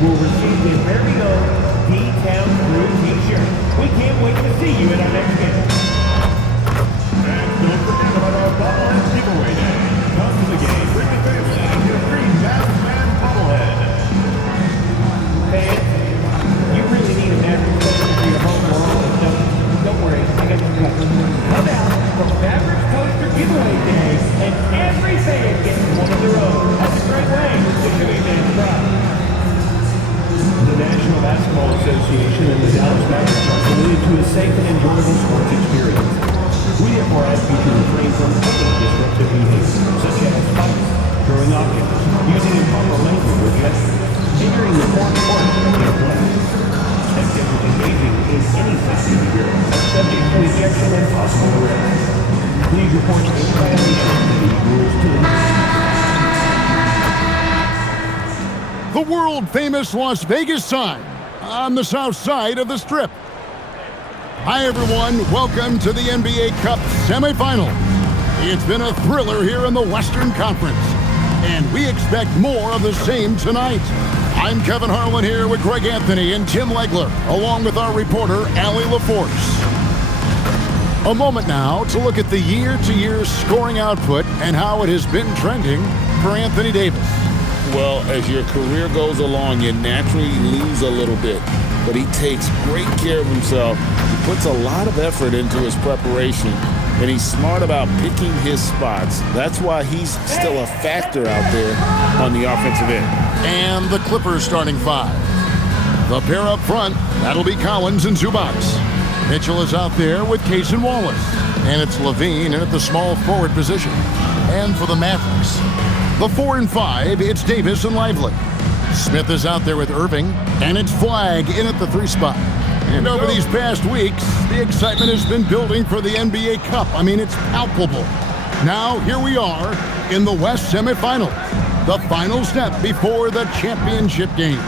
will receive his very own D-Town Crew t-shirt. We can't wait to see you at our next game. And don't forget about our bobblehead giveaway day. Come to the game, bring the family, and get a free Batman bobblehead. Fans, you really need a Maverick poster for your home or office, don't worry, I got you covered. Come out for Maverick Poster Giveaway Day, and every fan gets one of their own. That's a great way to show your man's pride. The National Basketball Association and the Dallas Mavericks are committed to a safe and enjoyable sports experience. We therefore ask you to refrain from any disruptive behavior, such as fights, throwing objects, using improper language or gestures, hindering the court of the play. Actively engaging in any such behavior are subject to ejection and possible arrest. Please report any violation of these rules to the world-famous Las Vegas sign on the south side of the Strip. Hi, everyone. Welcome to the NBA Cup semifinals. It's been a thriller here in the Western Conference, and we expect more of the same tonight. I'm Kevin Harlan here with Greg Anthony and Tim Legler, along with our reporter, Allie LaForce. A moment now to look at the year-to-year scoring output and how it has been trending for Anthony Davis. Well, as your career goes along, you naturally lose a little bit, but he takes great care of himself. He puts a lot of effort into his preparation, and he's smart about picking his spots. That's why he's still a factor out there on the offensive end. And the Clippers starting five. The pair up front, that'll be Collins and Zubac. Mitchell is out there with Case and Wallace. And it's LaVine in at the small forward position. And for the Mavericks, the 4 and 5, it's Davis and Lively. Smith is out there with Irving, and it's Flagg in at the 3 spot. And over these past weeks, the excitement has been building for the NBA Cup. I mean, it's palpable. Now, here we are in the West semifinals, the final step before the championship game.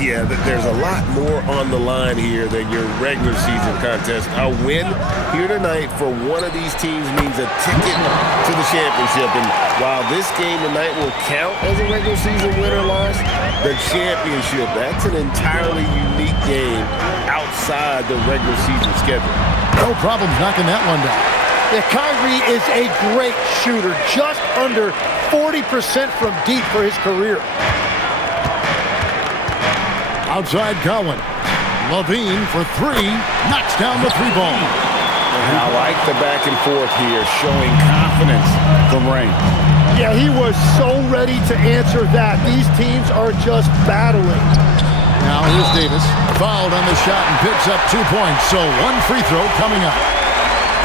Yeah, there's a lot more on the line here than your regular season contest. A win here tonight for one of these teams means a ticket to the championship. And while this game tonight will count as a regular season win or loss, the championship, that's an entirely unique game outside the regular season schedule. No problem knocking that one down. Yeah, Kyrie is a great shooter, just under 40% from deep for his career. Outside Collins. LaVine for 3, knocks down the 3 ball. And I like the back and forth here, showing confidence from Rain. Yeah, he was so ready to answer that. These teams are just battling. Now here's Davis, fouled on the shot and picks up 2 points, so 1 free throw coming up.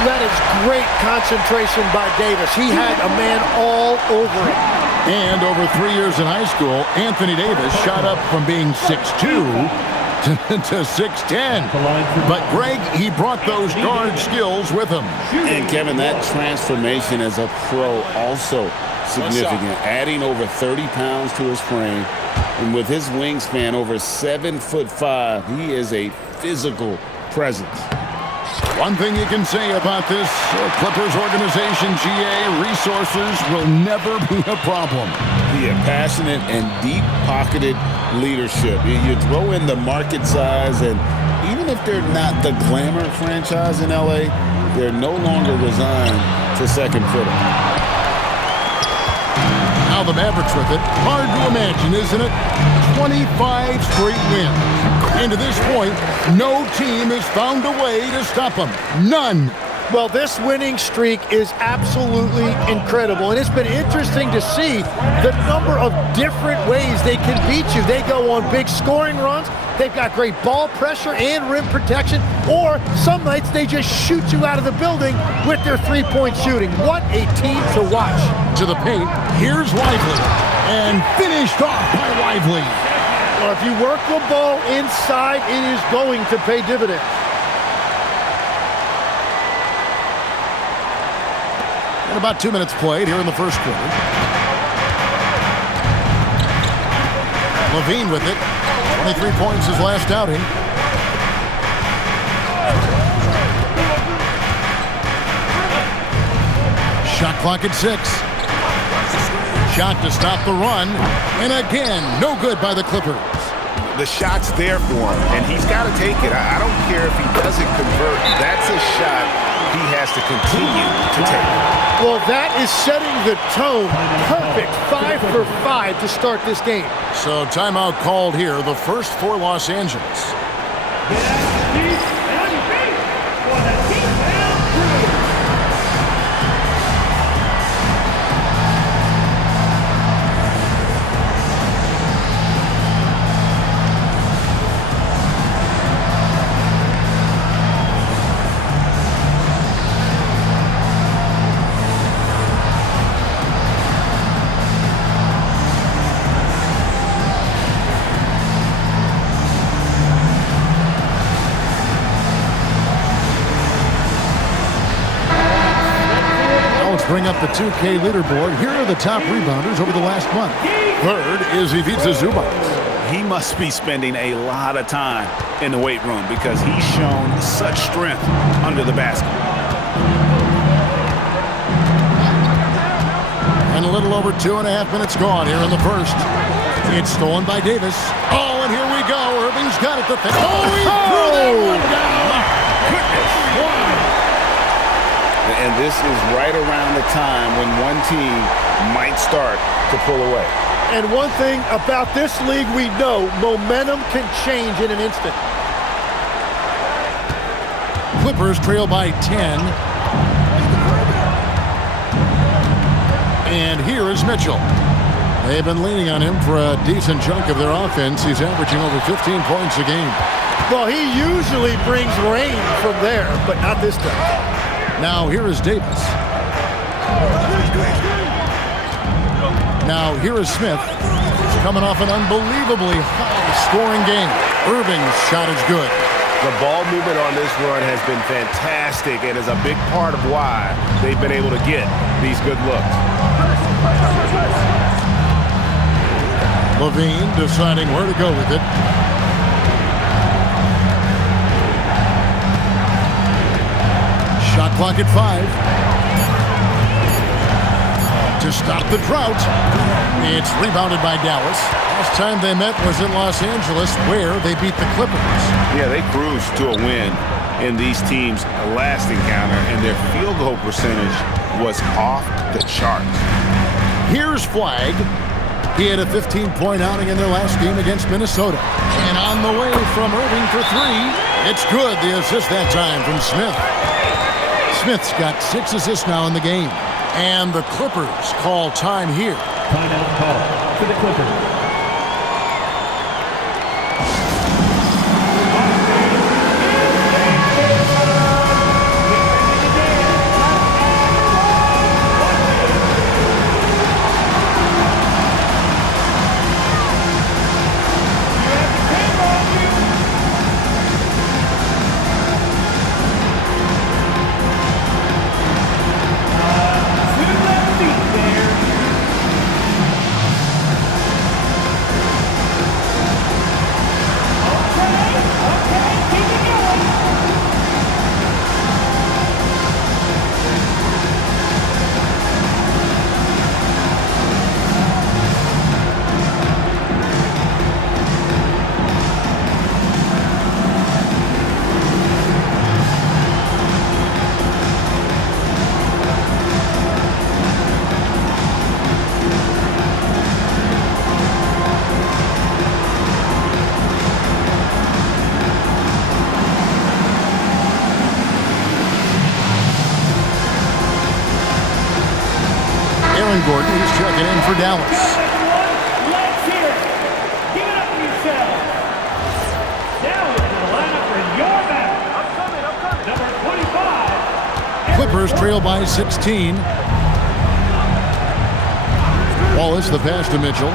That is great concentration by Davis. He had a man all over him. And over 3 years in high school, Anthony Davis shot up from being 6'2" to 6'10". But Greg, he brought those guard skills with him. And Kevin, that transformation as a pro also significant, adding over 30 pounds to his frame. And with his wingspan over 7'5", he is a physical presence. One thing you can say about this Clippers organization, GA, resources will never be a problem. Yeah, passionate and deep-pocketed leadership. You throw in the market size, and even if they're not the glamour franchise in LA, they're no longer resigned to second fiddle. Now the Mavericks with it. Hard to imagine, isn't it? 25 straight wins. And to this point, no team has found a way to stop them. None. Well, this winning streak is absolutely incredible, and it's been interesting to see the number of different ways they can beat you. They go on big scoring runs, they've got great ball pressure and rim protection, or some nights they just shoot you out of the building with their three-point shooting. What a team to watch. To the paint, here's Lively, and finished off by Lively. Well, if you work the ball inside, it is going to pay dividends. And about 2 minutes played here in the first quarter. LaVine with it. 23 points his last outing. Shot clock at 6. Shot to stop the run. And again, no good by the Clippers. the shot's there for him, and he's got to take it. I don't care if he doesn't convert. That's a shot he has to continue to take. Well, that is setting the tone. Perfect 5 for 5 to start this game. So timeout called here, the first for Los Angeles. Bring up the 2K leaderboard. Here are the top rebounders over the last month. Third is Ivica Zubac. He must be spending a lot of time in the weight room because he's shown such strength under the basket. And a little over 2.5 minutes gone here in the first. It's stolen by Davis. Oh, and here we go. Irving's got it to think. Oh, he threw that one down. My goodness. Wow. And this is right around the time when one team might start to pull away. And one thing about this league we know, momentum can change in an instant. Clippers trail by 10. And here is Mitchell. They've been leaning on him for a decent chunk of their offense. He's averaging over 15 points a game. Well, he usually brings rain from there, but not this time. Now here is Davis. Now here is Smith. He's coming off an unbelievably high-scoring game. Irving's shot is good. The ball movement on this run has been fantastic and is a big part of why they've been able to get these good looks. Levine deciding where to go with it. Shot clock at 5. To stop the drought. It's rebounded by Dallas. Last time they met was in Los Angeles, where they beat the Clippers. Yeah, they cruised to a win in these teams' last encounter, and their field goal percentage was off the charts. Here's Flagg. He had a 15-point outing in their last game against Minnesota. And on the way from Irving for 3. It's good. The assist that time from Smith. Smith's got 6 assists now in the game. And the Clippers call time here. Timeout call for the Clippers. Gordon is checking in for Dallas. Let's hear it. Give it up for yourselves. Now into the lineup for your battle. Number 25. Clippers trail by 16. Wallace the pass to Mitchell.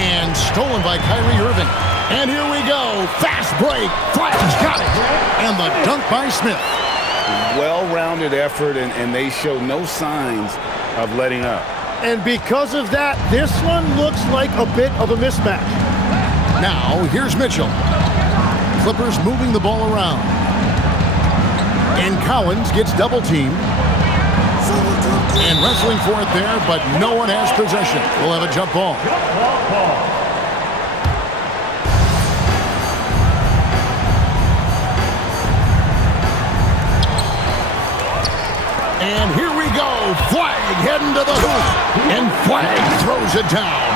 And stolen by Kyrie Irving. And here we go. Fast break. Flash got it. And the dunk by Smith. Well-rounded effort, and they show no signs of letting up. And because of that, this one looks like a bit of a mismatch. Now, here's Mitchell. Clippers moving the ball around. And Collins gets double-teamed. And wrestling for it there, but no one has possession. We'll have a jump ball. And here we go. Flag heading to the hoop. And Flag throws it down.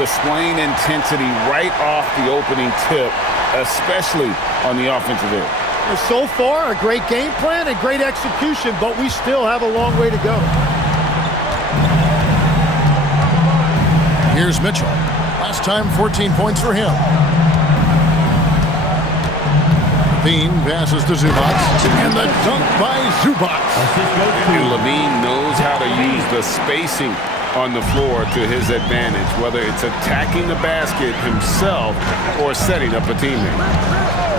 Displaying intensity right off the opening tip, especially on the offensive end. So far, a great game plan and great execution, but we still have a long way to go. Here's Mitchell. Last time, 14 points for him. LaVine passes to Zubac. And the dunk by Zubac. And LaVine knows how to use the spacing on the floor to his advantage, whether it's attacking the basket himself or setting up a teammate.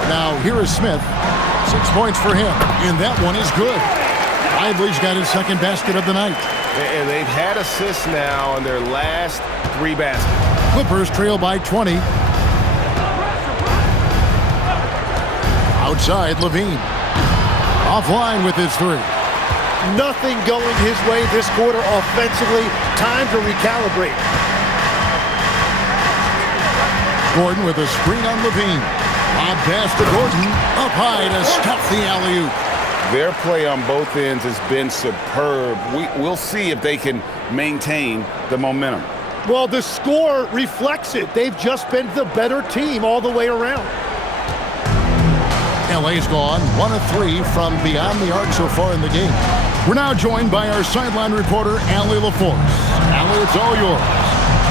Now, here is Smith. 6 points for him. And that one is good. Lively's got his second basket of the night. And they've had assists now on their last 3 baskets. Clippers trail by 20. Outside, LaVine. Offline with his 3. Nothing going his way this quarter offensively. Time to recalibrate. Gordon with a screen on LaVine. Lob pass to Gordon. Up high to stuff the alley-oop. Their play on both ends has been superb. We'll see if they can maintain the momentum. Well, the score reflects it. They've just been the better team all the way around. LA's gone 1 of 3 from beyond the arc so far in the game. We're now joined by our sideline reporter, Allie LaForce. Allie, it's all yours.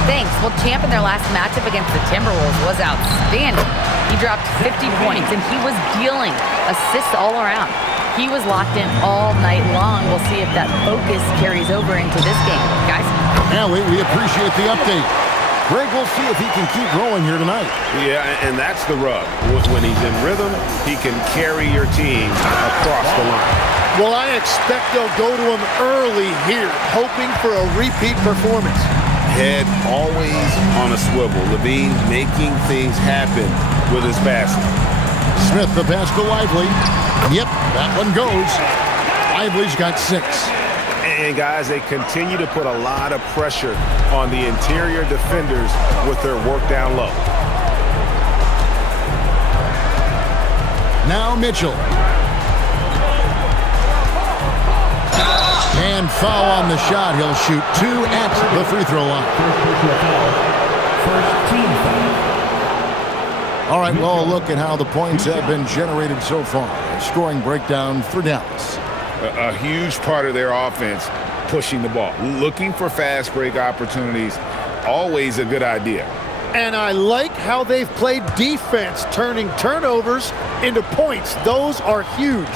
Thanks. Well, Champ in their last matchup against the Timberwolves was outstanding. He dropped 50 points, and he was dealing assists all around. He was locked in all night long. We'll see if that focus carries over into this game. Guys? Allie, we appreciate the update. Greg, we'll see if he can keep growing here tonight. Yeah, and that's the rub. When he's in rhythm, he can carry your team across the line. Well, I expect they'll go to him early here, hoping for a repeat performance. Head always on a swivel. LaVine making things happen with his basket. Smith, the pass to Lively. Yep, that one goes. Lively's got 6. And guys, they continue to put a lot of pressure on the interior defenders with their work down low. Now Mitchell. And foul on the shot. He'll shoot 2 at the free throw line. First team foul. All right, well, look at how the points have been generated so far. A scoring breakdown for Dallas. A huge part of their offense, pushing the ball. Looking for fast break opportunities, always a good idea. And I like how they've played defense, turning turnovers into points. Those are huge.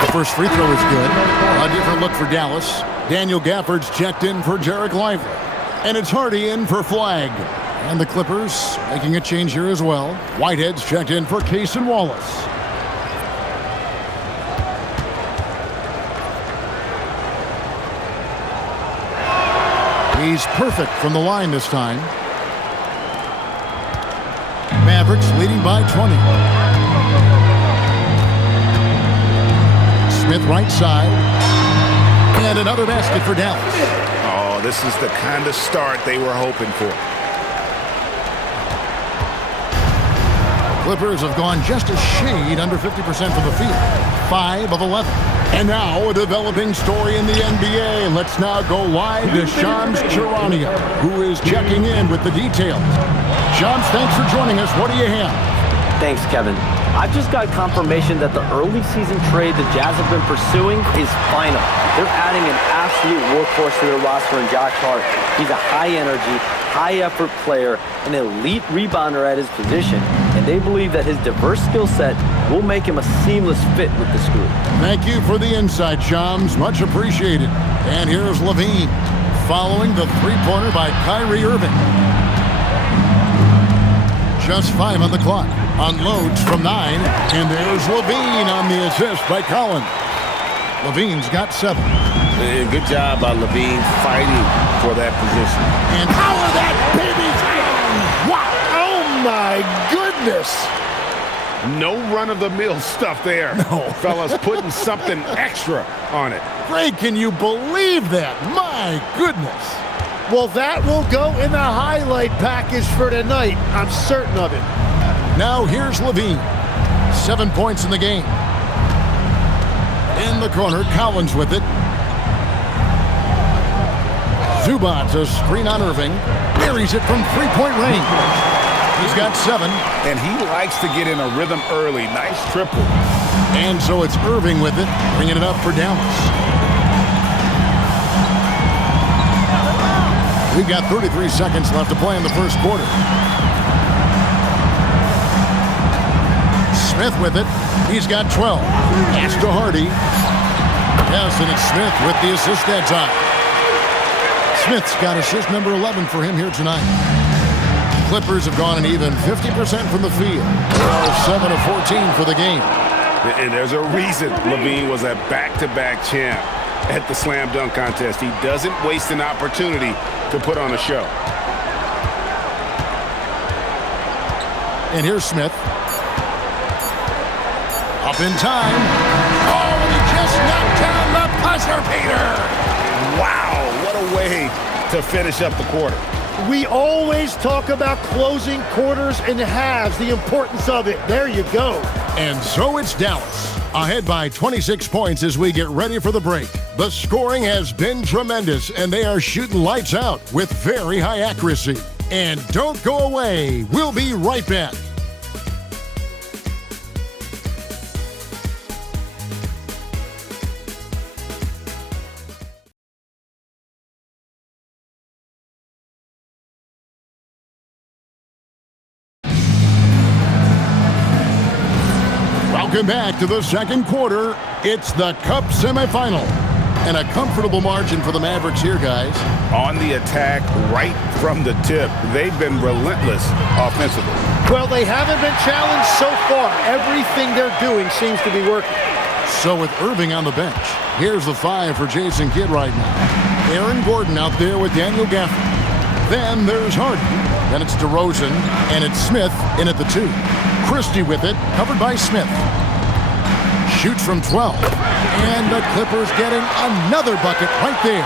The first free throw is good. A different look for Dallas. Daniel Gafford's checked in for Jarek Lively. And it's Hardy in for Flag. And the Clippers making a change here as well. Whitehead's checked in for Cason Wallace. He's perfect from the line this time. Mavericks leading by 20. Smith right side. And another basket for Dallas. Oh, this is the kind of start they were hoping for. Clippers have gone just a shade under 50% from the field. 5 of 11. And now a developing story in the NBA. Let's now go live to Shams Charania, who is checking in with the details. Shams, thanks for joining us. What do you have? Thanks, Kevin. I've just got confirmation that the early season trade the Jazz have been pursuing is final. They're adding an absolute workhorse to their roster in Josh Hart. He's a high-energy, high-effort player, an elite rebounder at his position, and they believe that his diverse skill set will make him a seamless fit with this group. Thank you for the insight, Shams. Much appreciated. And here's LaVine, following the three-pointer by Kyrie Irving. Just 5 on the clock. Unloads from 9. And there's LaVine on the assist by Collins. LaVine's got 7. And good job by LaVine fighting for that position. And power that baby down! Wow! Oh, my goodness! No run-of-the-mill stuff there. No. Fellas putting something extra on it. Greg, can you believe that? My goodness. Well, that will go in the highlight package for tonight. I'm certain of it. Now here's Levine. 7 points in the game. In the corner, Collins with it. Zubac, a screen on Irving. Buries it from three-point range. He's got 7. And he likes to get in a rhythm early. Nice triple. And so it's Irving with it, bringing it up for Dallas. We've got 33 seconds left to play in the first quarter. Smith with it. He's got 12. Pass to Hardy. Yes, and it's Smith with the assist that time. Smith's got assist number 11 for him here tonight. Clippers have gone an even 50% from the field. They are 7 of 14 for the game. And there's a reason Levine was a back-to-back champ at the slam dunk contest. He doesn't waste an opportunity to put on a show. And here's Smith. Up in time. Oh, and he just knocked down the buzzer beater. Wow, what a way to finish up the quarter. We always talk about closing quarters and halves, the importance of it. There you go. And so it's Dallas, ahead by 26 points as we get ready for the break. The scoring has been tremendous, and they are shooting lights out with very high accuracy. And don't go away. We'll be right back. Welcome back to the second quarter. It's the Cup semifinal. And a comfortable margin for the Mavericks here, guys. On the attack right from the tip. They've been relentless offensively. Well, they haven't been challenged so far. Everything they're doing seems to be working. So with Irving on the bench, here's the 5 for Jason Kidd right now. Aaron Gordon out there with Daniel Gafford. Then there's Harden. Then it's DeRozan, and it's Smith in at the 2. Christie with it, covered by Smith. Shoots from 12. And the Clippers getting another bucket right there.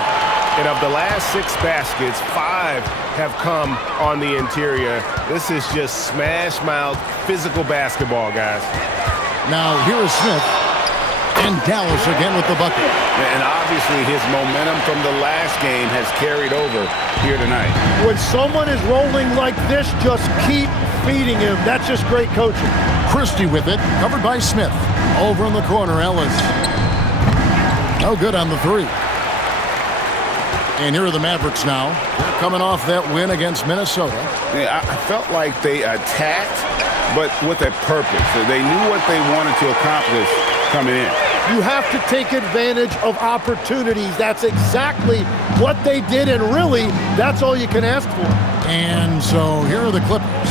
And of the last 6 baskets, 5 have come on the interior. This is just smash mouth physical basketball, guys. Now here is Smith. And Dallas again with the bucket. And obviously his momentum from the last game has carried over here tonight. When someone is rolling like this, just keep feeding him. That's just great coaching. Christie with it, covered by Smith. Over in the corner, Ellis. No good on the 3. And here are the Mavericks now. They're coming off that win against Minnesota. Yeah, I felt like they attacked, but with a purpose. They knew what they wanted to accomplish coming in. You have to take advantage of opportunities. That's exactly what they did, and really, that's all you can ask for. And so here are the Clippers.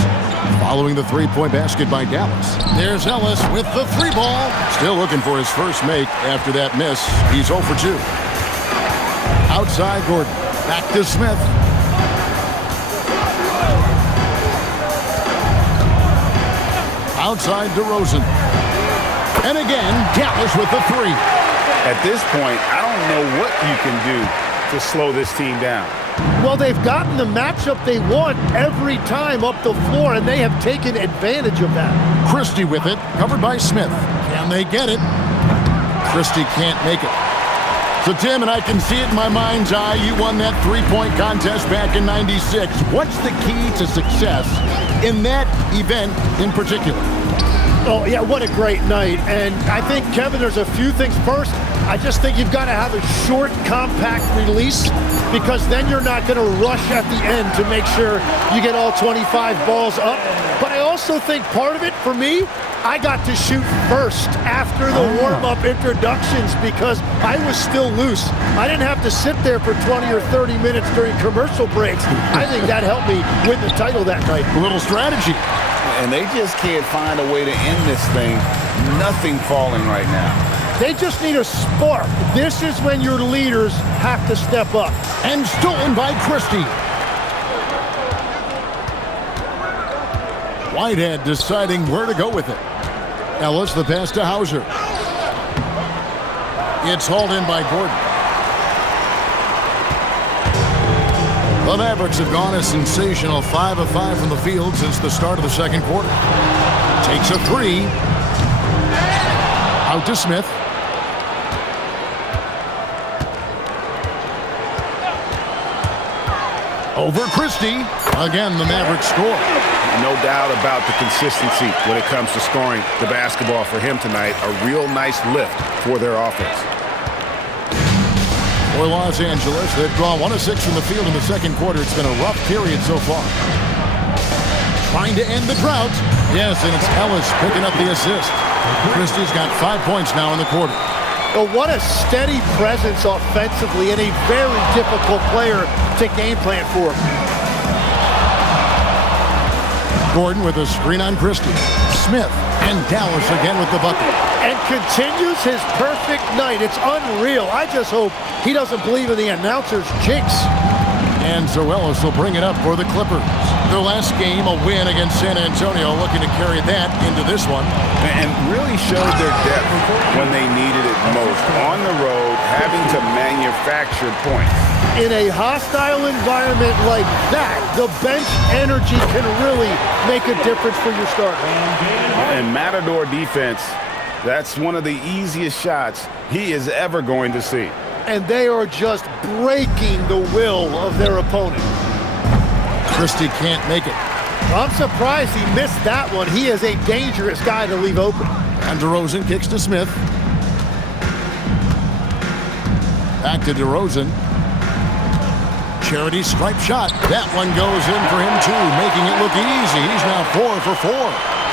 Following the 3-point basket by Dallas. There's Ellis with the 3 ball. Still looking for his first make after that miss. He's 0 for 2. Outside Gordon. Back to Smith. Outside DeRozan. And again, Dallas with the 3. At this point, I don't know what you can do to slow this team down. Well, they've gotten the matchup they want every time up the floor, and they have taken advantage of that. Christie with it, covered by Smith. Can they get it? Christie can't make it. So, Tim, and I can see it in my mind's eye, you won that 3-point contest back in '96. What's the key to success in that event in particular? Oh, yeah, what a great night. And I think, Kevin, there's a few things. First, I just think you've got to have a short, compact release, because then you're not going to rush at the end to make sure you get all 25 balls up. But I also think part of it, for me, I got to shoot first after the warm-up introductions because I was still loose. I didn't have to sit there for 20 or 30 minutes during commercial breaks. I think that helped me win the title that night. A little strategy. And they just can't find a way to end this thing. Nothing falling right now. They just need a spark. This is when your leaders have to step up. And stolen by Christie. Whitehead deciding where to go with it. Ellis, the pass to Hauser. It's hauled in by Gordon. The Mavericks have gone a sensational 5 of 5 from the field since the start of the second quarter. Takes a three. Out to Smith. Over Christie. Again, the Mavericks score. No doubt about the consistency when it comes to scoring the basketball for him tonight. A real nice lift for their offense. For Los Angeles, they've drawn 1 of 6 from the field in the second quarter. It's been a rough period so far. Trying to end the drought. Yes, and it's Ellis picking up the assist. Christie's got 5 points now in the quarter. Well, what a steady presence offensively and a very difficult player to game plan for. Gordon with a screen on Christie. Smith and Dallas again with the bucket. And continues his perfect night. It's unreal. I just hope he doesn't believe in the announcer's jinx. And so Ellis will bring it up for the Clippers. Their last game, a win against San Antonio, looking to carry that into this one. And really showed their depth when they needed it most. On the road, having to manufacture points. In a hostile environment like that, the bench energy can really make a difference for your starter. And Matador defense, that's one of the easiest shots he is ever going to see. And they are just breaking the will of their opponent. Christie can't make it. I'm surprised he missed that one. He is a dangerous guy to leave open. And DeRozan kicks to Smith. Back to DeRozan. Charity stripe shot. That one goes in for him too, making it look easy. He's now 4 for 4.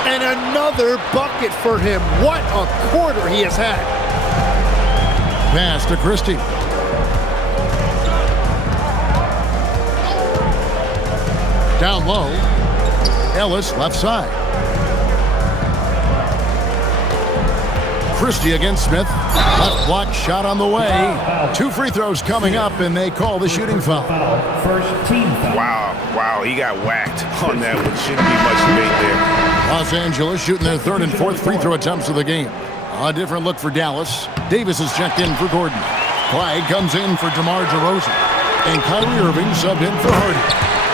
And another bucket for him. What a quarter he has had. Pass to Christie. Down low. Ellis left side. Christie against Smith. Left block shot on the way. 2 free throws coming up, and they call the shooting foul. First team foul. Wow, he got whacked on that one. Shouldn't be much debate there. Los Angeles shooting their 3rd and 4th free throw attempts of the game. A different look for Dallas. Davis is checked in for Gordon. Clyde comes in for DeMar DeRozan. And Kyrie Irving subbed in for Hardy.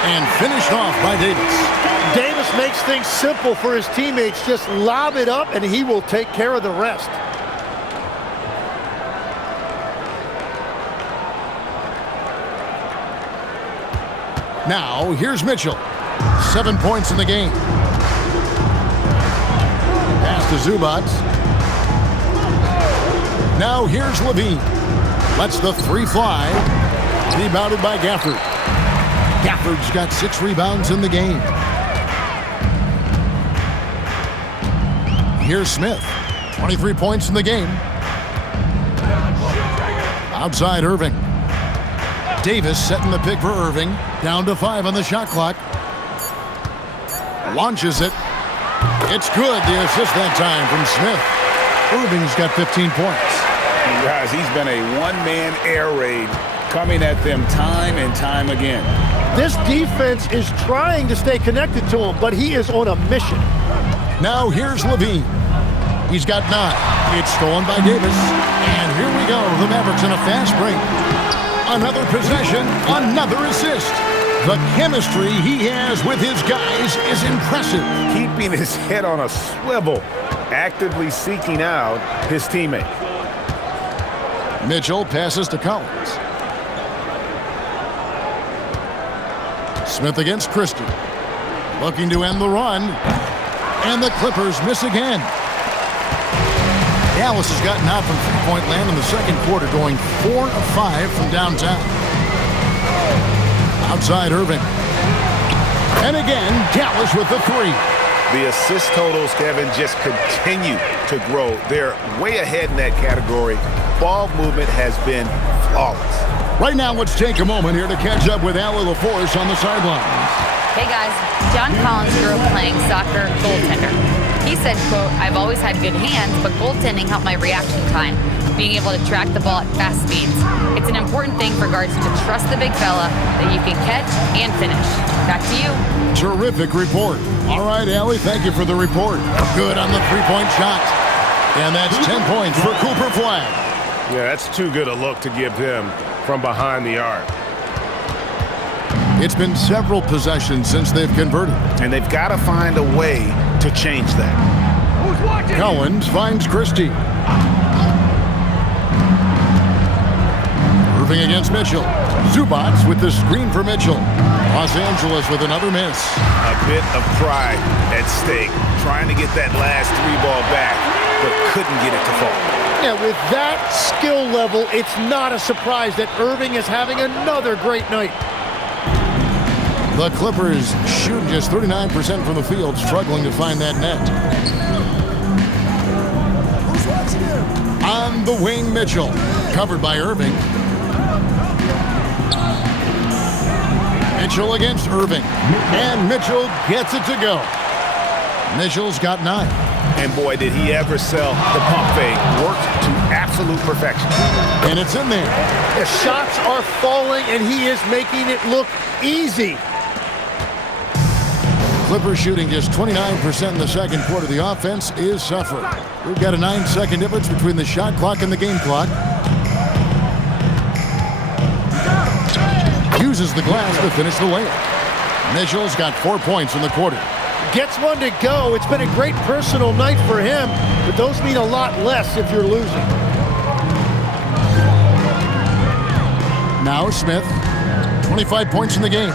And finished off by Davis. Davis makes things simple for his teammates. Just lob it up and he will take care of the rest. Now, here's Mitchell. 7 points in the game. Pass to Zubac. Now here's Levine. Lets the 3 fly. Rebounded by Gafford. Gafford's got 6 rebounds in the game. Here's Smith. 23 points in the game. Outside Irving. Davis setting the pick for Irving. Down to 5 on the shot clock. Launches it. It's good. The assist that time from Smith. Irving's got 15 points. Guys, he's been a one-man air raid coming at them time and time again. This defense is trying to stay connected to him, but he is on a mission. Now here's Levine. He's got 9. It's stolen by Davis. And here we go. The Mavericks in a fast break. Another possession, another assist. The chemistry he has with his guys is impressive. Keeping his head on a swivel, actively seeking out his teammate. Mitchell passes to Collins. Smith against Christie. Looking to end the run. And the Clippers miss again. Dallas has gotten out from three-point land in the second quarter, going 4 of 5 from downtown. Outside Irving. And again, Dallas with the 3. The assist totals, Kevin, just continue to grow. They're way ahead in that category. Ball movement has been flawless. Right now, let's take a moment here to catch up with Allie LaForce on the sidelines. Hey guys, John Collins grew up playing soccer goaltender. He said, quote, "I've always had good hands, but goaltending helped my reaction time, being able to track the ball at fast speeds. It's It's an important thing for guards to trust the big fella that you can catch and finish. Back to you. Terrific report. All right, Allie, thank you for the report. Good on the three-point shot. And that's 10 points for Cooper Flagg. Yeah, that's too good a look to give him from behind the arc. It's been several possessions since they've converted. And they've got to find a way to change that. Collins finds Christie. Irving against Mitchell. Zubac with the screen for Mitchell. Los Angeles with another miss. A bit of pride at stake, trying to get that last three ball back, but couldn't get it to fall. Yeah, with that skill level, it's not a surprise that Irving is having another great night. The Clippers shooting just 39% from the field, struggling to find that net. On the wing, Mitchell. Covered by Irving. Mitchell against Irving. And Mitchell gets it to go. Mitchell's got 9. And boy, did he ever sell the pump fake. Worked to absolute perfection. And it's in there. The shots are falling, and he is making it look easy. Clippers shooting just 29% in the second quarter. The offense is suffering. We've got a 9-second difference between the shot clock and the game clock. Uses the glass to finish the layup. Mitchell's got 4 points in the quarter. Gets one to go. It's been a great personal night for him, but those mean a lot less if you're losing. Now Smith, 25 points in the game.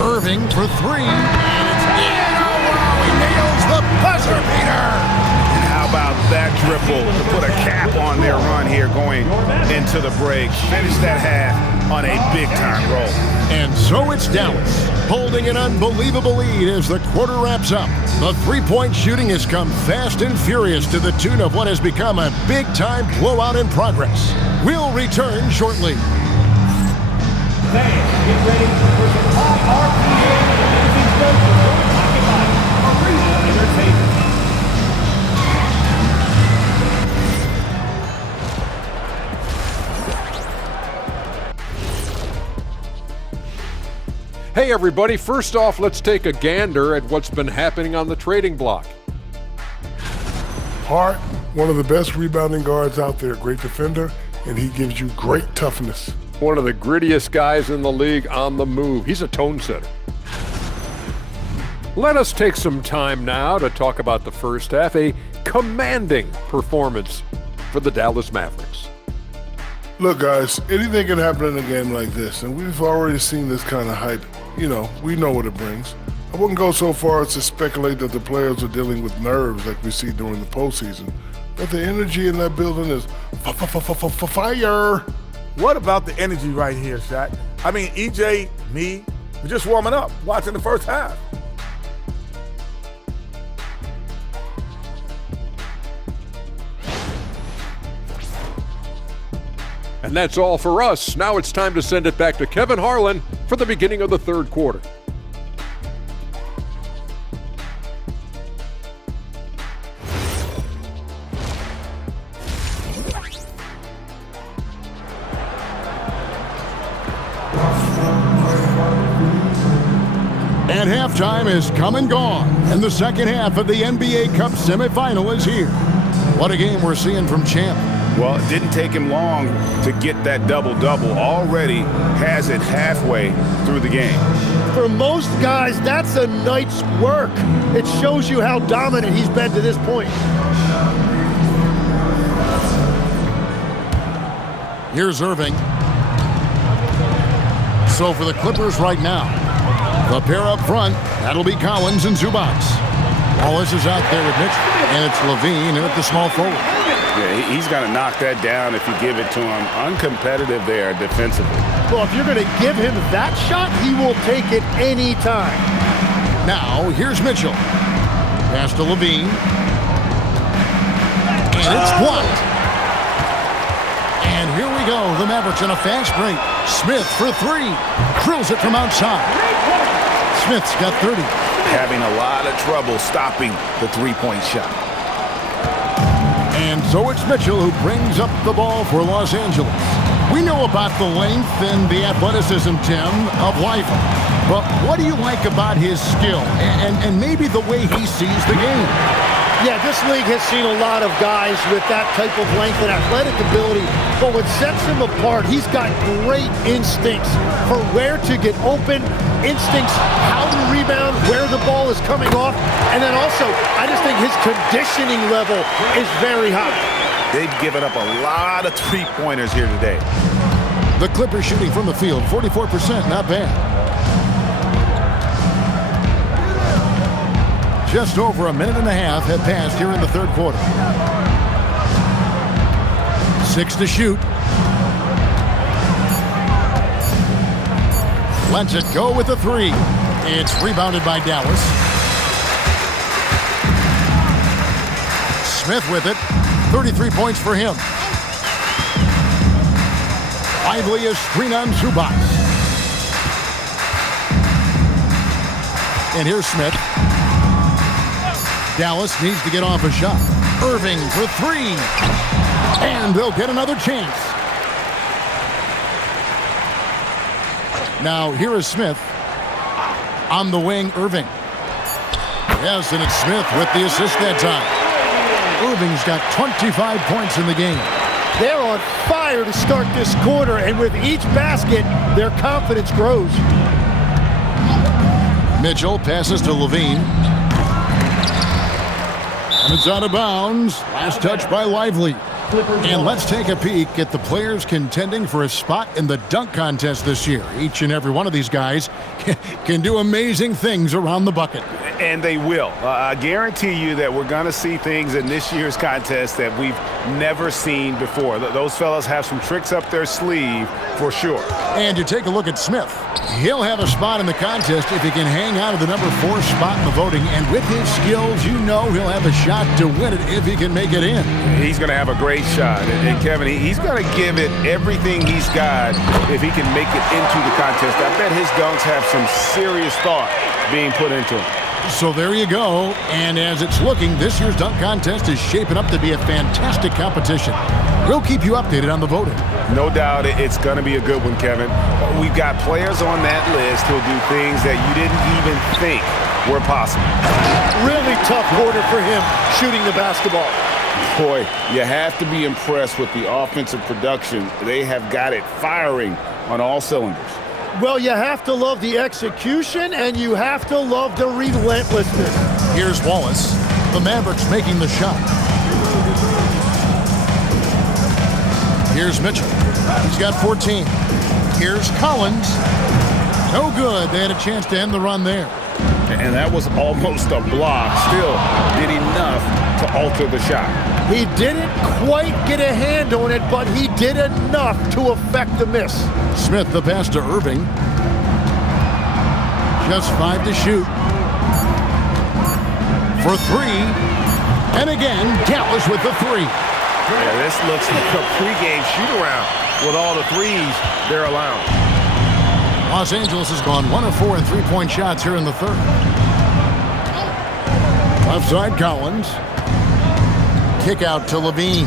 Irving for 3, and it's in. Oh, wow, he nails the buzzer beater. And how about that triple to put a cap on their run here going into the break. Finish that half on a big-time roll. And so it's Dallas, holding an unbelievable lead as the quarter wraps up. The three-point shooting has come fast and furious to the tune of what has become a big-time blowout in progress. We'll return shortly. Fans, get ready for some high RPM and amazing spectacle pocket by Arena Entertainment. Hey everybody, first off, let's take a gander at what's been happening on the trading block. Hart, one of the best rebounding guards out there, great defender, and he gives you great toughness. One of the grittiest guys in the league on the move. He's a tone setter. Let us take some time now to talk about the first half, a commanding performance for the Dallas Mavericks. Look, guys, anything can happen in a game like this, and we've already seen this kind of hype. You know, we know what it brings. I wouldn't go so far as to speculate that the players are dealing with nerves like we see during the postseason, but the energy in that building is fire. What about the energy right here, Shaq? I mean, EJ, me, we're just warming up, watching the first half. And that's all for us. Now it's time to send it back to Kevin Harlan for the beginning of the third quarter. And halftime is come and gone, and the second half of the NBA Cup semifinal is here. What a game we're seeing from Champ. Well, it didn't take him long to get that double-double. Already has it halfway through the game. For most guys, that's a night's work. It shows you how dominant he's been to this point. Here's Irving. So for the Clippers right now, the pair up front, that'll be Collins and Zubac. Wallace is out there with Mitchell, and it's Levine in at the small forward. Yeah, he's going to knock that down if you give it to him. Uncompetitive there defensively. Well, if you're going to give him that shot, he will take it any time. Now, here's Mitchell. Pass to Levine. And it's blocked. And here we go. The Mavericks on a fast break. Smith for 3. Drills it from outside. Smith's got 30. Having a lot of trouble stopping the three-point shot. And So it's Mitchell who brings up the ball for Los Angeles. We know about the length and the athleticism, Tim, of Leifert. But what do you like about his skill and maybe the way he sees the game? Yeah, this league has seen a lot of guys with that type of length and athletic ability, but what sets him apart, he's got great instincts for where to get open, instincts how to rebound, where the ball is coming off, and then also, I just think his conditioning level is very high. They've given up a lot of three-pointers here today. The Clippers shooting from the field, 44%, not bad. Just over a minute and a half have passed here in the third quarter. 6 to shoot. Lets it go with the 3. It's rebounded by Dallas. Smith with it. 33 points for him. Lively a screen on Zubac. And here's Smith. Dallas needs to get off a shot. Irving for 3. And they'll get another chance. Now here is Smith. On the wing, Irving. Yes, and it's Smith with the assist that time. Irving's got 25 points in the game. They're on fire to start this quarter, and with each basket, their confidence grows. Mitchell passes to Levine. And it's out of bounds. Last touch by Lively. And let's take a peek at the players contending for a spot in the dunk contest this year. Each and every one of these guys can do amazing things around the bucket. And they will. I guarantee you that we're going to see things in this year's contest that we've never seen before. Those fellas have some tricks up their sleeve for sure. And you take a look at Smith. He'll have a spot in the contest if he can hang out of the number 4 spot in the voting. And with his skills, you know he'll have a shot to win it if he can make it in. He's going to have a great shot. And Kevin, he's going to give it everything he's got if he can make it into the contest. I bet his dunks have some serious thought being put into them. So there you go. And as it's looking, this year's dunk contest is shaping up to be a fantastic competition. We'll keep you updated on the voting. No doubt it's going to be a good one, Kevin. We've got players on that list who'll do things that you didn't even think were possible. Really tough quarter for him shooting the basketball. Boy, you have to be impressed with the offensive production. They have got it firing on all cylinders. Well, you have to love the execution, and you have to love the relentlessness. Here's Wallace. The Mavericks making the shot. Here's Mitchell. He's got 14. Here's Collins. No good. They had a chance to end the run there. And that was almost a block. Still did enough to alter the shot. He didn't quite get a hand on it, but he did enough to affect the miss. Smith, the pass to Irving. Just 5 to shoot. For 3. And again, Dallas with the 3. Yeah, this looks like a pregame shoot-around with all the threes they're allowing. Los Angeles has gone 1 of 4 in three-point shots here in the third. Left side, Collins. Kick out to Levine.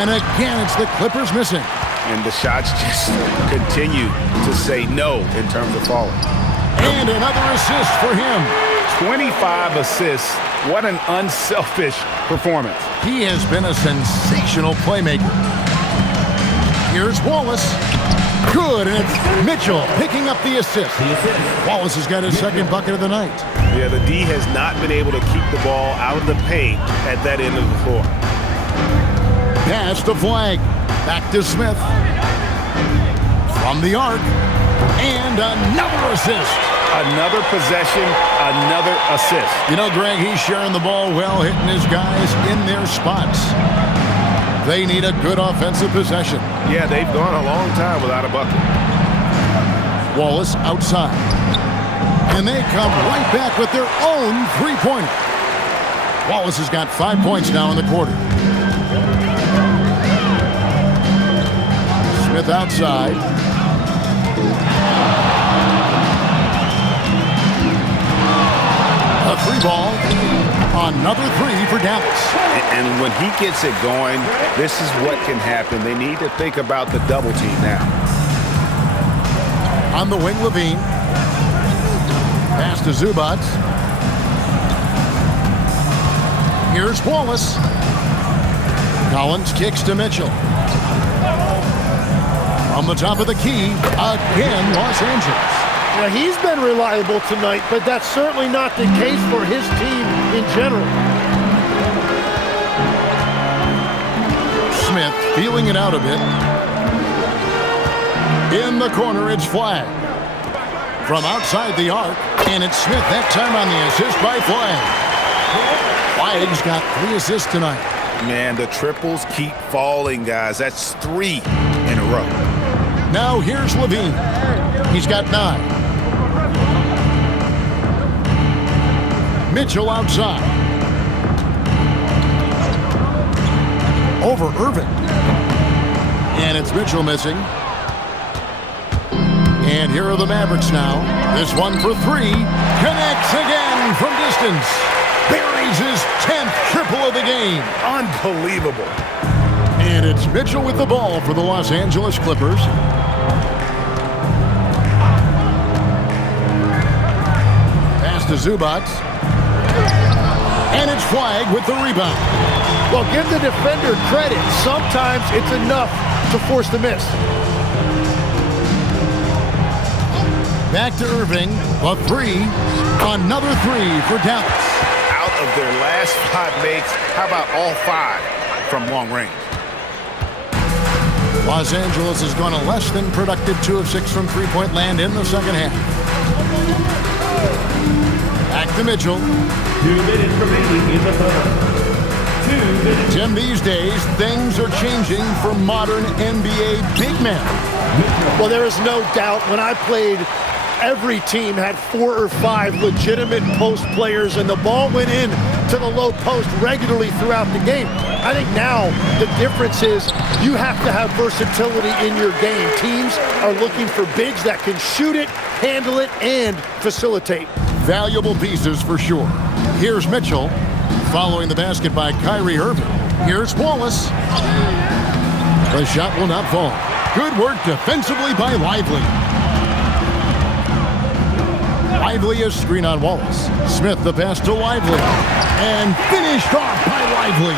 And again, it's the Clippers missing. And the shots just continue to say no in terms of falling. And another assist for him. 25 assists. What an unselfish performance. He has been a sensational playmaker. Here's Wallace. Good, and it's Mitchell picking up the assist. Wallace has got his second bucket of the night. Yeah, the D has not been able to keep the ball out of the paint at that end of the floor. Pass to Flag. Back to Smith. From the arc. And another assist. Another possession, another assist. You know, Greg, he's sharing the ball well, hitting his guys in their spots. They need a good offensive possession. Yeah, they've gone a long time without a bucket. Wallace outside. And they come right back with their own three-pointer. Wallace has got 5 points now in the quarter. Smith outside. A free ball on Another three for Dallas. And when he gets it going, this is what can happen. They need to think about the double team now. On the wing, Levine. Pass to Zubats. Here's Wallace. Collins kicks to Mitchell. From the top of the key, again, Los Angeles. Now, he's been reliable tonight, but that's certainly not the case for his team in general. Smith feeling it out a bit. In the corner, it's Flagg. From outside the arc, and it's Smith that time on the assist by Flagg. Flagg's got 3 assists tonight. Man, the triples keep falling, guys. That's 3 in a row. Now here's Levine. He's got 9. Mitchell outside. Over Irving. And it's Mitchell missing. And here are the Mavericks now. This one for 3. Connects again from distance. Buries his 10th triple of the game. Unbelievable. And it's Mitchell with the ball for the Los Angeles Clippers. Pass to Zubats. And it's Flagg with the rebound. Well, give the defender credit. Sometimes it's enough to force the miss. Back to Irving. A 3. Another 3 for Dallas. Out of their last 5 makes, how about all 5 from long range? Los Angeles has gone a less than productive 2 of 6 from three-point land in the second half. Back to Mitchell. 2 minutes remaining in the third. 2 minutes. Tim, these days, things are changing for modern NBA big men. Well, there is no doubt when I played, every team had 4 or 5 legitimate post players, and the ball went in to the low post regularly throughout the game. I think now the difference is you have to have versatility in your game. Teams are looking for bigs that can shoot it, handle it, and facilitate. Valuable pieces for sure. Here's Mitchell, following the basket by Kyrie Irving. Here's Wallace. The shot will not fall. Good work defensively by Lively. Lively is screen on Wallace. Smith the pass to Lively. And finished off by Lively.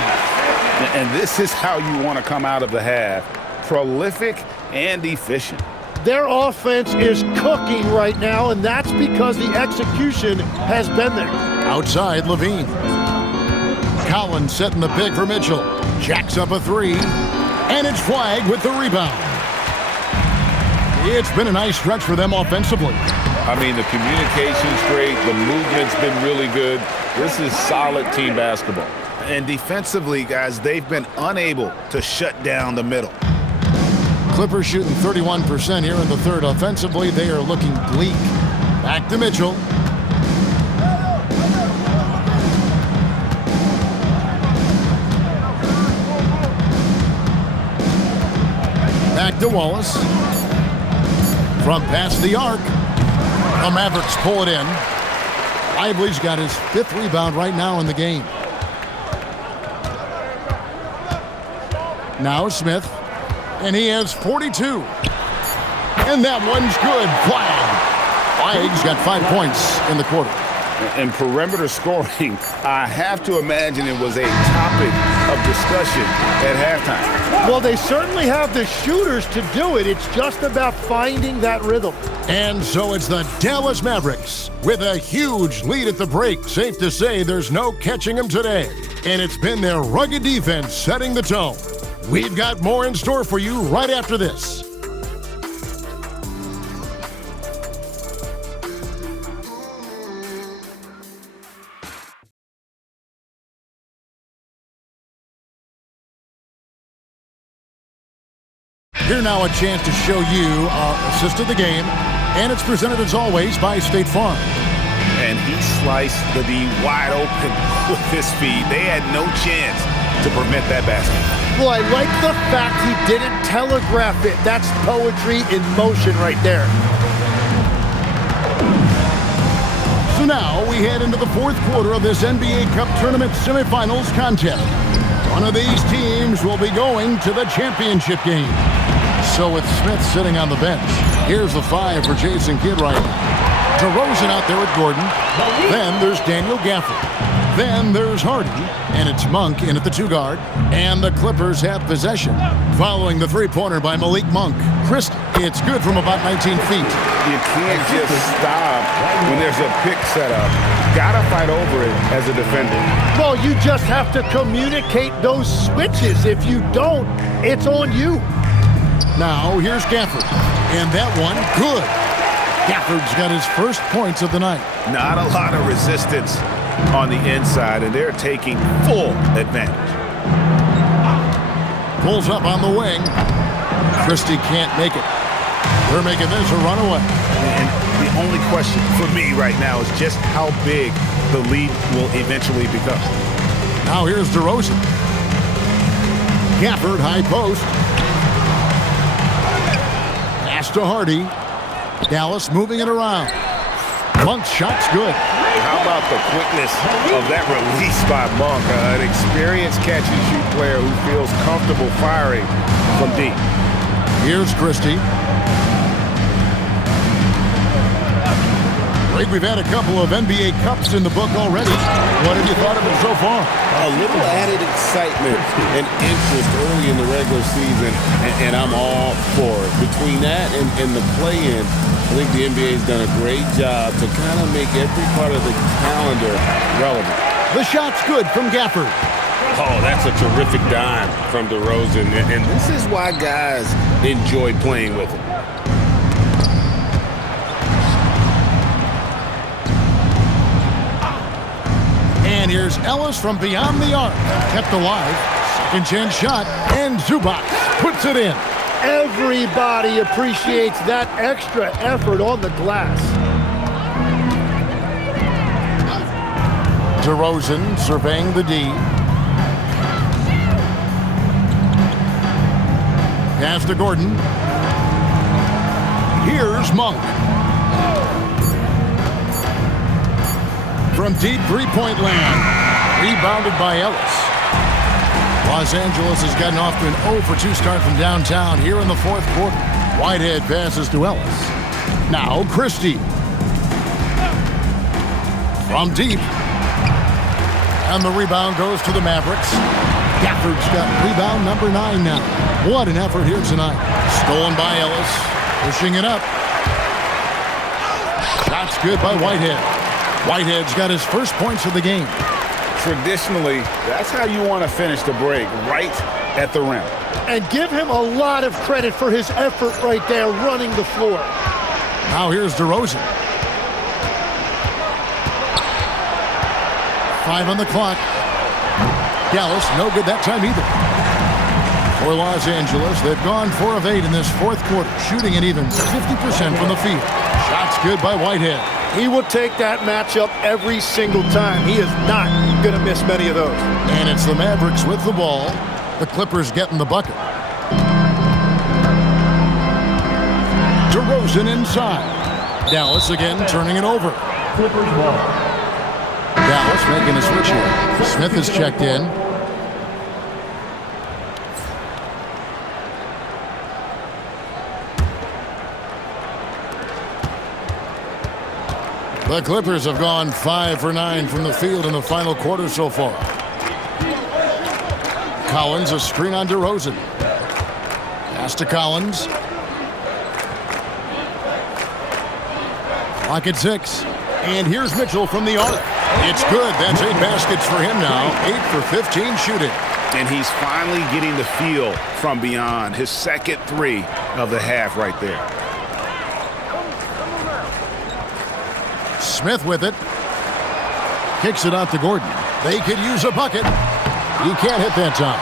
And this is how you want to come out of the half. Prolific and efficient. Their offense is cooking right now, and that's because the execution has been there. Outside, Levine. Collins setting the pick for Mitchell. Jacks up a 3. And it's Flagg with the rebound. It's been a nice stretch for them offensively. I mean, the communication's great. The movement's been really good. This is solid team basketball. And defensively, guys, they've been unable to shut down the middle. Clippers shooting 31% here in the third. Offensively, they are looking bleak. Back to Mitchell. Back to Wallace. From past the arc. The Mavericks pull it in. Lively's got his 5th rebound right now in the game. Now Smith. And he has 42. And that one's good. Flagg's got 5 points in the quarter. And perimeter scoring, I have to imagine it was a topic of discussion at halftime. Well, they certainly have the shooters to do it. It's just about finding that rhythm. And so it's the Dallas Mavericks with a huge lead at the break. Safe to say there's no catching them today. And it's been their rugged defense setting the tone. We've got more in store for you right after this. Here now a chance to show you our assist of the game, and it's presented as always by State Farm. And he sliced the D wide open with his speed. They had no chance to prevent that basket. Well, I like the fact he didn't telegraph it. That's poetry in motion right there. So Now we head into the fourth quarter of this NBA Cup Tournament semifinals contest. One of these teams will be going to the championship game. So with Smith sitting on the bench, here's the 5 for Jason Kidd right now. DeRozan out there with Gordon. Then there's Daniel Gafford. Then there's Hardy, and it's Monk in at the 2 guard. And the Clippers have possession. Following the three-pointer by Malik Monk. Christie, it's good from about 19 feet. You can't just stop when there's a pick set up. Gotta fight over it as a defender. Well, you just have to communicate those switches. If you don't, it's on you. Now, here's Gafford. And that one, good. Gafford's got his first points of the night. Not a lot of resistance on the inside, and they're taking full advantage. Pulls up on the wing. Christie can't make it. They're making this a runaway. And the only question for me right now is just how big the lead will eventually become. Now here's DeRozan. Gafford, high post. Pass to Hardy. Dallas moving it around. Monk's shot's good. How about the quickness of that release by Monk? An experienced catch-and-shoot player who feels comfortable firing from deep. Here's Christie. Greg, we've had a couple of NBA Cups in the book already. What have you thought of it so far? A little added excitement and interest early in the regular season, and I'm all for it. Between that and the play-in, I think the NBA's done a great job to kind of make every part of the calendar relevant. The shot's good from Gafford. Oh, that's a terrific dime from DeRozan, and this is why guys enjoy playing with him. And here's Ellis from beyond the arc. Kept alive. Second chance shot. And Zubac puts it in. Everybody appreciates that extra effort on the glass. DeRozan surveying the D. Pass to Gordon. Here's Monk. From deep three-point land. Rebounded by Ellis. Los Angeles has gotten off to an 0 for 2 start from downtown here in the fourth quarter. Whitehead passes to Ellis. Now Christie. From deep. And the rebound goes to the Mavericks. Gafford's got rebound number 9 now. What an effort here tonight. Stolen by Ellis. Pushing it up. Shot's good by Whitehead. Whitehead's got his first points of the game. Traditionally, that's how you want to finish the break, right at the rim. And give him a lot of credit for his effort right there running the floor. Now here's DeRozan. 5 on the clock. Dallas, no good that time either. For Los Angeles, they've gone 4 of 8 in this fourth quarter, shooting an even 50% from the field. Shots good by Whitehead. He will take that matchup every single time. He is not going to miss many of those. And it's the Mavericks with the ball. The Clippers getting the bucket. DeRozan inside. Dallas again turning it over. Clippers ball. Dallas making a switch here. Smith is checked in. The Clippers have gone 5 for 9 from the field in the final quarter so far. Collins, a screen on DeRozan. Pass to Collins. Clock at 6. And here's Mitchell from the arc. It's good. That's 8 baskets for him now. 8 for 15 shooting. And he's finally getting the feel from beyond. His second 3 of the half right there. Smith with it. Kicks it out to Gordon. They could use a bucket. He can't hit that time.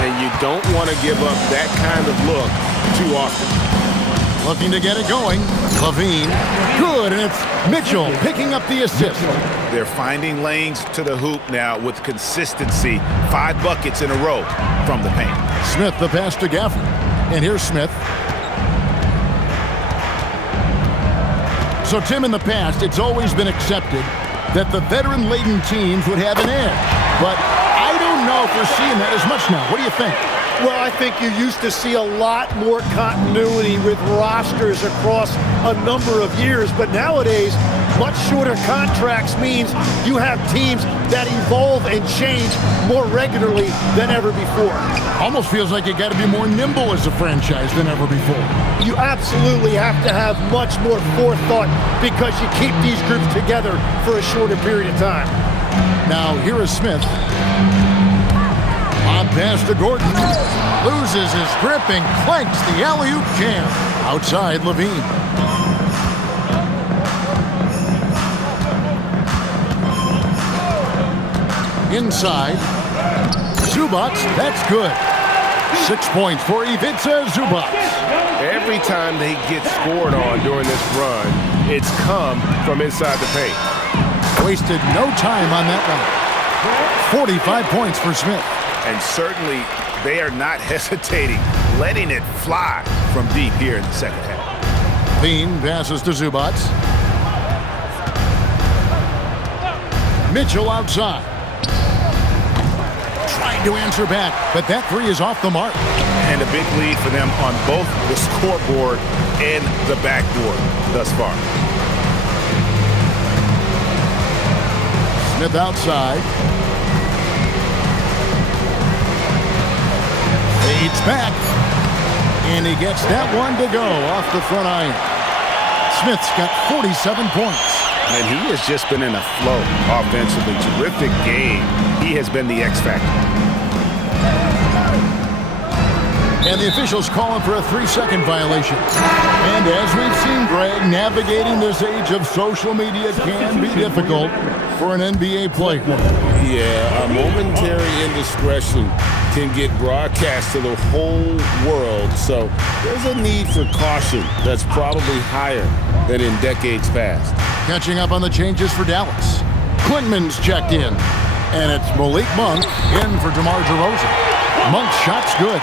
And you don't want to give up that kind of look too often. Looking to get it going. LaVine. Good, and it's Mitchell picking up the assist. They're finding lanes to the hoop now with consistency. 5 buckets in a row from the paint. Smith, the pass to Gafford. And here's Smith. So, Tim, in the past, it's always been accepted that the veteran-laden teams would have an edge. But I don't know if we're seeing that as much now. What do you think? Well, I think you used to see a lot more continuity with rosters across a number of years, but nowadays, much shorter contracts means you have teams that evolve and change more regularly than ever before. Almost feels like you got to be more nimble as a franchise than ever before. You absolutely have to have much more forethought because you keep these groups together for a shorter period of time. Now, here is Smith. Bob pass to Gordon. Loses his grip and clanks the alley-oop jam. Outside, Levine. Inside. Zubac, that's good. 6 points for Ivica Zubac. Every time they get scored on during this run, it's come from inside the paint. Wasted no time on that one. 45 points for Smith. And certainly they are not hesitating, letting it fly from deep here in the second half. Bean passes to Zubac. Mitchell outside. Trying to answer back, but that three is off the mark. And a big lead for them on both the scoreboard and the backboard thus far. Smith outside. Fades back. And he gets that one to go off the front iron. Smith's got 47 points. And he has just been in a flow offensively. Terrific game. He has been the X factor. And the officials calling for a 3-second violation. And as we've seen, Greg, navigating this age of social media can be difficult for an NBA player. Yeah, a momentary indiscretion can get broadcast to the whole world. So there's a need for caution that's probably higher than in decades past. Catching up on the changes for Dallas. Quinman's checked in. And it's Malik Monk in for DeMar DeRozan. Monk's shot's good.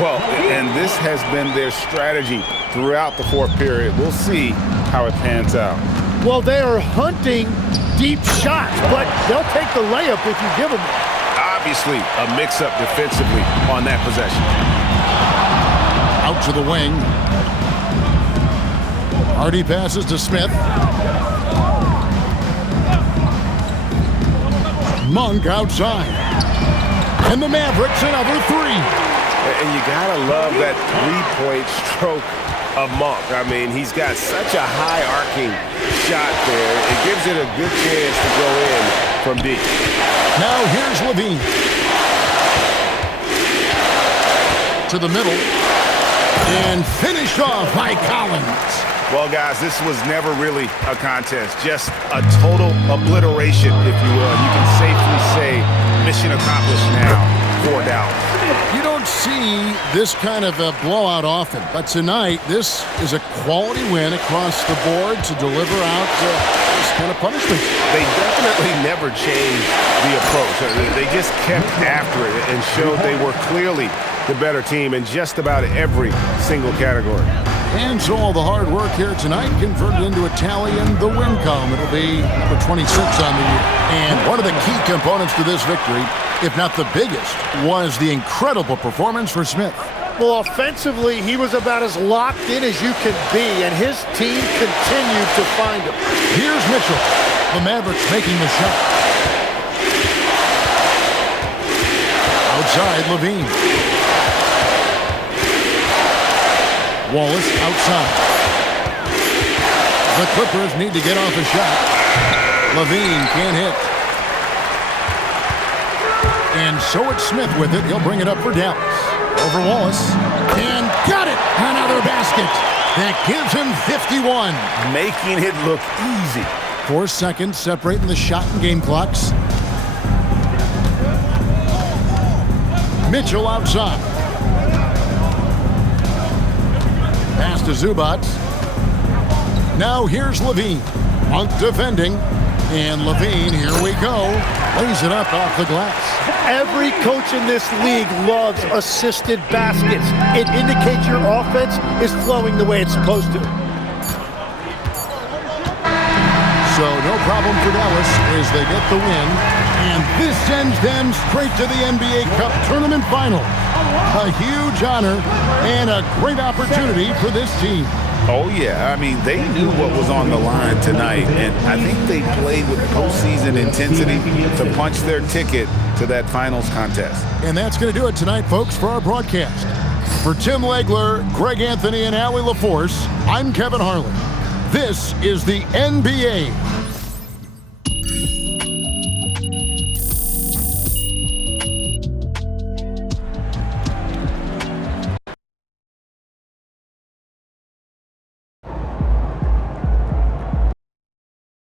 Well, and this has been their strategy throughout the fourth period. We'll see how it pans out. Well, they are hunting deep shots, but they'll take the layup if you give them it. Obviously, a mix-up defensively on that possession. Out to the wing. Hardy passes to Smith. Monk outside. And the Mavericks another three. And you gotta love that three-point stroke of Monk. I mean, he's got such a high arcing shot there. It gives it a good chance to go in from deep. Now here's Levine. To the middle. And finished off by Collins. Well, guys, this was never really a contest. Just a total obliteration, if you will. You can safely say mission accomplished now for Dallas. You don't see this kind of a blowout often, but tonight this is a quality win across the board to deliver out this kind of punishment. They definitely never changed the approach. They just kept after it and showed they were clearly the better team in just about every single category. And so all the hard work here tonight converted into a tally in the win column. It'll be number 26 on the year. And one of the key components to this victory, if not the biggest, was the incredible performance for Smith. Well, offensively, he was about as locked in as you can be, and his team continued to find him. Here's Mitchell. The Mavericks making the shot. Outside, Levine. Wallace outside. The Clippers need to get off a shot. Levine can't hit. And so it's Smith with it. He'll bring it up for Dallas. Over Wallace. And got it! Another basket. That gives him 51. Making it look easy. 4 seconds separating the shot and game clocks. Mitchell outside. Pass to Zubac. Now here's Levine. Monk defending. And Levine, here we go. Lays it up off the glass. Every coach in this league loves assisted baskets. It indicates your offense is flowing the way it's supposed to. So no problem for Dallas as they get the win. And this sends them straight to the NBA Cup Tournament Final. A huge honor and a great opportunity for this team. Oh, yeah. I mean, they knew what was on the line tonight, and I think they played with postseason intensity to punch their ticket to that finals contest. And that's going to do it tonight, folks, for our broadcast. For Tim Legler, Greg Anthony, and Allie LaForce, I'm Kevin Harlan. This is the NBA